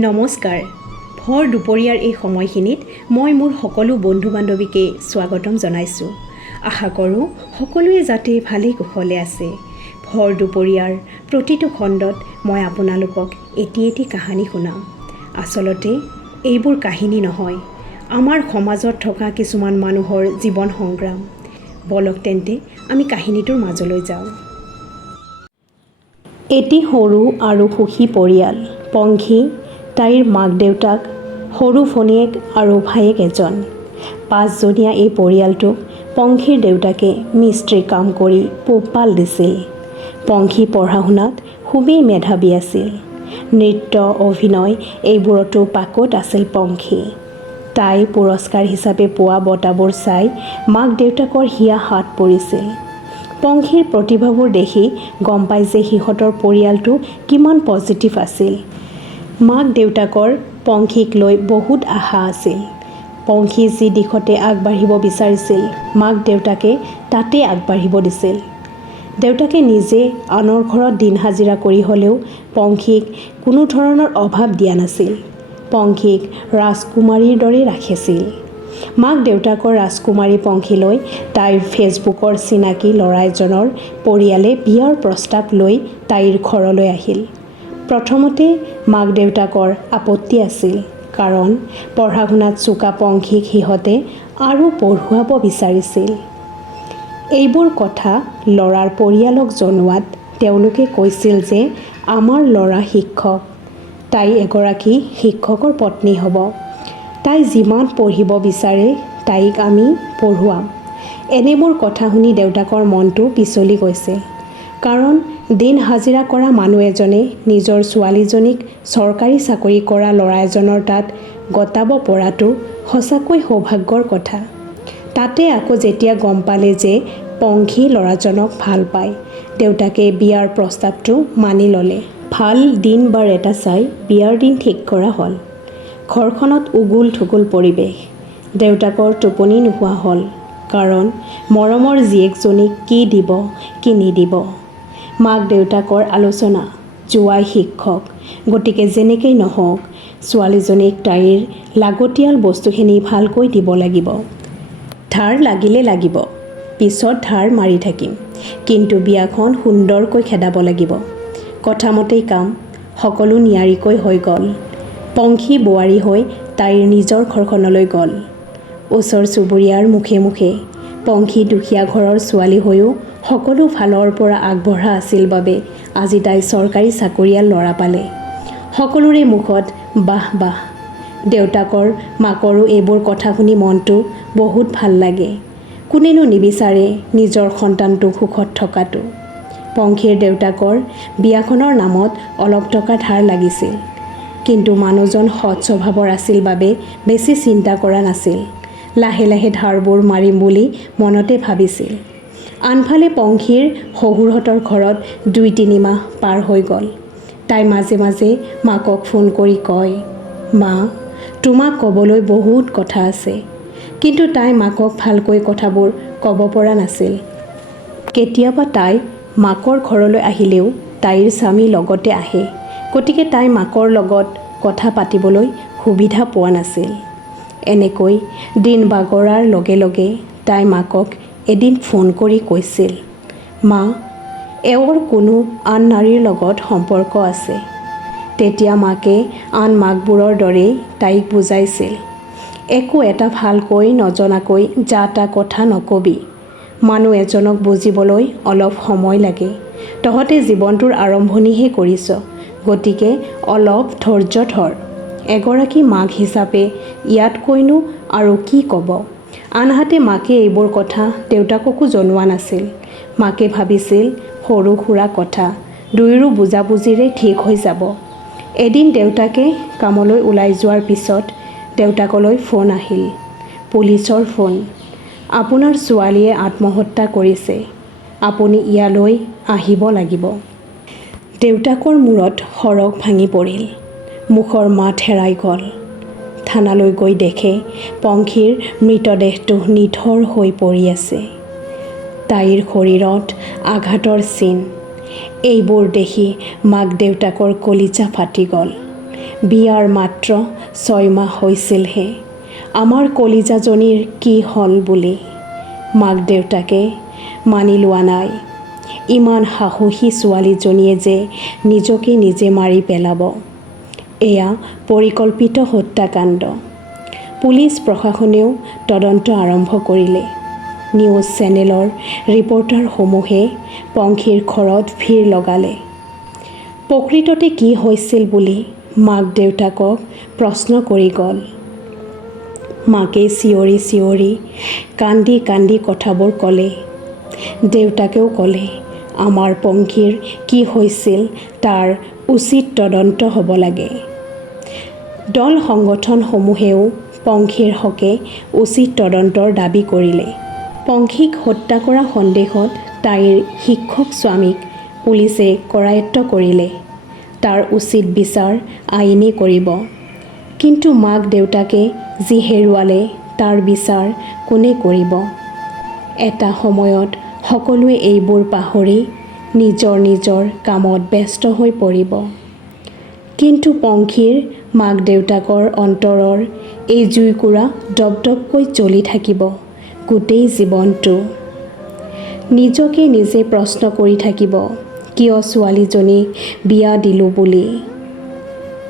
নমস্কাৰ। ভৰ দুপৰীয়াৰ এই সময়খিনিত মই মোৰ সকলো বন্ধু বান্ধৱীকে স্বাগতম জনাইছোঁ। আশা কৰোঁ সকলোৱে যাতে ভালে কুশলে আছে। ভৰ দুপৰীয়াৰ প্ৰতিটো খণ্ডত মই আপোনালোকক এটি কাহিনী শুনাম। আচলতে এইবোৰ কাহিনী নহয়, আমাৰ সমাজত থকা কিছুমান মানুহৰ জীৱন সংগ্ৰাম। বলক তেন্তে আমি কাহিনীটোৰ মাজলৈ যাওঁ। এটি সৰু আৰু সুখী পৰিয়াল। পংখী, তাইৰ মাক দেউতাক, সৰু ভনীয়েক আৰু ভায়েক এজন। 5জনীয়া এই পৰিয়ালটোক পংখীৰ দেউতাকে মিস্ত্ৰী কাম কৰি পোহপাল দিছিল। পংখী পঢ়া শুনাত খুবেই মেধাৱী আছিল। নৃত্য, অভিনয় এইবোৰতো পাকত আছিল পংখী। তাই পুৰস্কাৰ হিচাপে পোৱা বঁটাবোৰ চাই মাক দেউতাকৰ হিয়া হাত পৰিছিল। পংখীৰ প্ৰতিভাবোৰ দেখি গম পাই যে সিহঁতৰ পৰিয়ালটো কিমান পজিটিভ আছিল। মাক দেউতাকৰ পংখীক লৈ বহুত আশা আছিল। পংখী যি দিশতে আগবাঢ়িব বিচাৰিছিল মাক দেউতাকে তাতে আগবাঢ়িব দিছিল। দেউতাকে নিজে আনৰ ঘৰত দিন হাজিৰা কৰি হ'লেও পংখীক কোনো ধৰণৰ অভাৱ দিয়া নাছিল। পংখীক ৰাজকুমাৰীৰ দৰে ৰাখিছিল। মাক দেউতাকৰ ৰাজকুমাৰী পংখীলৈ তাইৰ ফেচবুকৰ চিনাকি ল'ৰা এজনৰ পৰিয়ালে বিয়াৰ প্ৰস্তাৱ লৈ তাইৰ ঘৰলৈ আহিল। প্ৰথমতে মাক দেউতাকৰ আপত্তি আছিল, কাৰণ পঢ়া শুনাত চোকা পংখীক সিহঁতে আৰু পঢ়ুৱাব বিচাৰিছিল। এইবোৰ কথা ল'ৰাৰ পৰিয়ালক জনোৱাত তেওঁলোকে কৈছিল যে আমাৰ ল'ৰা শিক্ষক, তাই এগৰাকী শিক্ষকৰ পত্নী হ'ব। তাই যিমান পঢ়িব বিচাৰে তাইক আমি পঢ়ুৱাম। এনেবোৰ কথা শুনি দেউতাকৰ মনটো পিছলি গৈছে, কাৰণ দিন হাজিৰা কৰা মানুহ এজনে নিজৰ ছোৱালীজনীক চৰকাৰী চাকৰি কৰা ল'ৰা এজনৰ তাত গতাব পৰাটো সঁচাকৈ সৌভাগ্যৰ কথা। তাতে আকৌ যেতিয়া গম পালে যে পংখী ল'ৰাজনক ভাল পায়, দেউতাকে বিয়াৰ প্ৰস্তাৱটো মানি ল'লে। ভাল দিন বাৰ এটা চাই বিয়াৰ দিন ঠিক কৰা হ'ল। ঘৰখনত উগুল থুগুল পৰিৱেশ। দেউতাকৰ টোপনি নোহোৱা হ'ল, কাৰণ মৰমৰ জীয়েকজনীক কি দিব কি নিদিব। মাক দেউতাকৰ আলোচনা, জোৱাই শিক্ষক, গতিকে যেনেকেই নহওক ছোৱালীজনীক তাইৰ লাগতিয়াল বস্তুখিনি ভালকৈ দিব লাগিব। ধাৰ লাগিলে লাগিব, পিছত ধাৰ মাৰি থাকিম, কিন্তু বিয়াখন সুন্দৰকৈ খেদাব লাগিব। কথামতেই কাম, সকলো নিয়াৰিকৈ হৈ গ'ল। পংখী বোৱাৰী হৈ তাইৰ নিজৰ ঘৰখনলৈ গ'ল। ওচৰ চুবুৰীয়াৰ মুখে মুখে পংখী দুখীয়া ঘৰৰ ছোৱালী হৈও সকলো ফালৰ পৰা আগবঢ়া আছিল বাবে আজি তাই চৰকাৰী চাকৰিয়াল ল'ৰা পালে। সকলোৰে মুখত বাহ বাহ। দেউতাকৰ মাকৰো এইবোৰ কথা শুনি মনটো বহুত ভাল লাগে। কোনেনো নিবিচাৰে নিজৰ সন্তানটো সুখত থকাটো। পংখীৰ দেউতাকৰ বিয়াখনৰ নামত অলপ টকা ধাৰ লাগিছিল, কিন্তু মানুহজন সৎ স্বভাৱৰ আছিল বাবে বেছি চিন্তা কৰা নাছিল। লাহে লাহে ধাৰবোৰ মাৰিম বুলি মনতে ভাবিছিল। আনফালে পংখীৰ শহুৰহঁতৰ ঘৰত 2-3 মাহ পাৰ হৈ গ'ল। তাই মাজে মাজে মাকক ফোন কৰি কয়, মা, তোমাক ক'বলৈ বহুত কথা আছে। কিন্তু তাই মাকক ভালকৈ কথাবোৰ ক'ব পৰা নাছিল। কেতিয়াবা তাই মাকৰ ঘৰলৈ আহিলেও তাইৰ স্বামী লগতে আহে, গতিকে তাই মাকৰ লগত কথা পাতিবলৈ সুবিধা পোৱা নাছিল। এনেকৈ দিন বাগৰাৰ লগে লগে তাই মাকক এদিন ফোন কৰি কৈছিল, মা, এওঁৰ কোনো আন নাৰীৰ লগত সম্পৰ্ক আছে। তেতিয়া মাকে আন মাকবোৰৰ দৰেই তাইক বুজাইছিল, একো এটা ভালকৈ নজনাকৈ যা তা কথা নকবি। মানুহ এজনক বুজিবলৈ অলপ সময় লাগে। তহঁতে জীৱনটোৰ আৰম্ভণিহে কৰিছ, গতিকে অলপ ধৈৰ্য ধৰ। এগৰাকী মাক হিচাপে ইয়াতকৈনো আৰু কি ক'ব। আনহাতে মাকে এইবোৰ কথা দেউতাককো জনোৱা নাছিল। মাকে ভাবিছিল সৰু সুৰা কথা, দুয়োৰো বুজাবুজিৰে ঠিক হৈ যাব। এদিন দেউতাকে কামলৈ ওলাই যোৱাৰ পিছত দেউতাকলৈ ফোন আহিল। পুলিচৰ ফোন। আপোনাৰ ছোৱালীয়ে আত্মহত্যা কৰিছে, আপুনি ইয়ালৈ আহিব লাগিব। দেউতাকৰ মূৰত সৰগ ভাঙি পৰিল। মুখৰ মাত হেৰাই গ'ল। থানালৈ গৈ দেখে পংখীৰ মৃতদেহটো নিথৰ হৈ পৰি আছে। তাইৰ শৰীৰত আঘাতৰ চিন। এইবোৰ দেখি মাক দেউতাকৰ কলিজা ফাটি গ'ল। বিয়াৰ মাত্ৰ 6 মাহ হৈছিলহে আমাৰ কলিজাজনীৰ কি হ'ল বুলি মাক দেউতাকে মানি লোৱা নাই। ইমান সাহসী ছোৱালীজনীয়ে যে নিজকে নিজে মাৰি পেলাব, এয়া পৰিকল্পিত হত্যাকাণ্ড। পুলিচ প্ৰশাসনেও তদন্ত আৰম্ভ কৰিলে। নিউজ চেনেলৰ ৰিপৰ্টাৰসমূহে পংখীৰ ঘৰত ভিৰ লগালে। প্ৰকৃততে কি হৈছিল বুলি মাক দেউতাকক প্ৰশ্ন কৰি গ'ল। মাকে চিঞৰি চিঞৰি কান্দি কান্দি কথাবোৰ ক'লে। দেউতাকেও ক'লে, আমাৰ পংখীৰ কি হৈছিল তাৰ উচিত তদন্ত হ'ব লাগে। দল সংগঠনসমূহেও পংখীৰ হকে উচিত তদন্তৰ দাবী কৰিলে। পংখীক হত্যা কৰা সন্দেহত তাইৰ শিক্ষক স্বামীক পুলিচে কৰায়ত্ব কৰিলে। তাৰ উচিত বিচাৰ আইনে কৰিব। কিন্তু মাক দেউতাকে যি হেৰুৱালে তাৰ বিচাৰ কোনে কৰিব? এটা সময়ত সকলোৱে এইবোৰ পাহৰি নিজৰ নিজৰ কামত ব্যস্ত হৈ পৰিব। কিন্তু পংখীৰ মাক দেউতাকৰ অন্তৰৰ এই জুইকুৰা দপদপকৈ জ্বলি থাকিব গোটেই জীৱনটো। নিজকে নিজে প্ৰশ্ন কৰি থাকিব, কিয় ছোৱালীজনীক বিয়া দিলোঁ বুলি।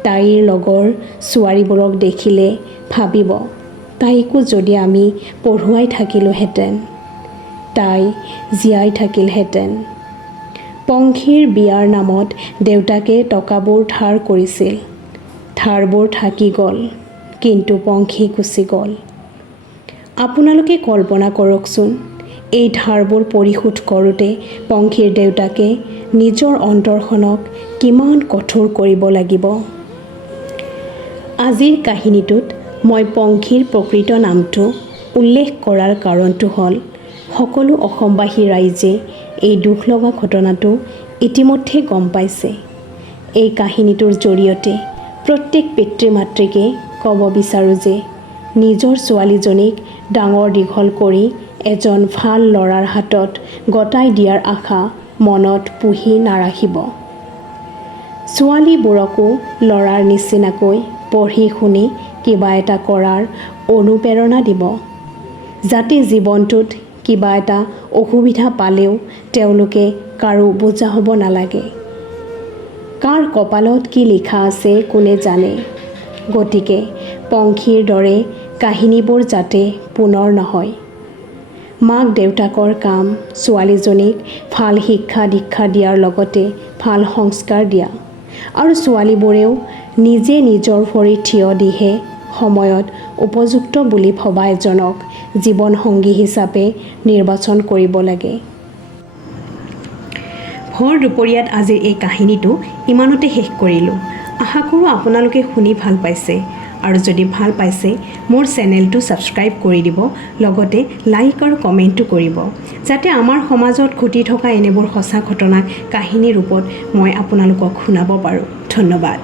তাইৰ লগৰ ছোৱালীবোৰক দেখিলে ভাবিব, তাইকো যদি আমি পঢ়ুৱাই থাকিলোহেঁতেন, তাই জীয়াই থাকিলহেঁতেন। পংখীৰ বিয়াৰ নামত দেউতাকে টকাবোৰ ধাৰ কৰিছিল। ধাৰবোৰ থাকি গ'ল, কিন্তু পংখী গুচি গ'ল। আপোনালোকে কল্পনা কৰকচোন, এই ধাৰবোৰ পৰিশোধ কৰোঁতে পংখীৰ দেউতাকে নিজৰ অন্তৰখনক কিমান কঠোৰ কৰিব লাগিব। আজিৰ কাহিনীটোত মই পংখীৰ প্ৰকৃত নামটো উল্লেখ কৰাৰ কাৰণটো হ'ল, সকলো অসমবাসী ৰাইজে এই দুখ লগা ঘটনাটো ইতিমধ্যে গম পাইছে। এই কাহিনীটোৰ জৰিয়তে প্ৰত্যেক পিতৃ মাতৃকে ক'ব বিচাৰোঁ যে নিজৰ ছোৱালীজনীক ডাঙৰ দীঘল কৰি এজন ভাল ল'ৰাৰ হাতত গতাই দিয়াৰ আশা মনত পুহি নাৰাখিব। ছোৱালীবোৰকো ল'ৰাৰ নিচিনাকৈ পঢ়ি শুনি কিবা এটা কৰাৰ অনুপ্ৰেৰণা দিব, যাতে জীৱনটোত কিবা এটা অসুবিধা পালেও তেওঁলোকে কাৰো বোজা হ'ব নালাগে। কাৰ কপালত কি লিখা আছে কোনে জানে। গতিকে পংখীৰ দৰে কাহিনীবোৰ যাতে পুনৰ নহয়। মাক দেউতাকৰ কাম ছোৱালীজনীক ভাল শিক্ষা দীক্ষা দিয়াৰ লগতে ভাল সংস্কাৰ দিয়া, আৰু ছোৱালীবোৰেও নিজে নিজৰ ভৰিত থিয় দিহে সময়ত উপযুক্ত বুলি ভবা এজনক জীৱন সংগী হিচাপে নিৰ্বাচন কৰিব লাগে। ভৰ দুপৰীয়াত আজিৰ এই কাহিনীটো ইমানতে শেষ কৰিলোঁ। আশা কৰোঁ আপোনালোকে শুনি ভাল পাইছে, আৰু যদি ভাল পাইছে মোৰ চেনেলটো ছাবস্ক্ৰাইব কৰি দিব, লগতে লাইক আৰু কমেণ্টো কৰিব, যাতে আমাৰ সমাজত ঘটি থকা এনেবোৰ সঁচা ঘটনাক কাহিনীৰ ৰূপত মই আপোনালোকক শুনাব পাৰোঁ। ধন্যবাদ।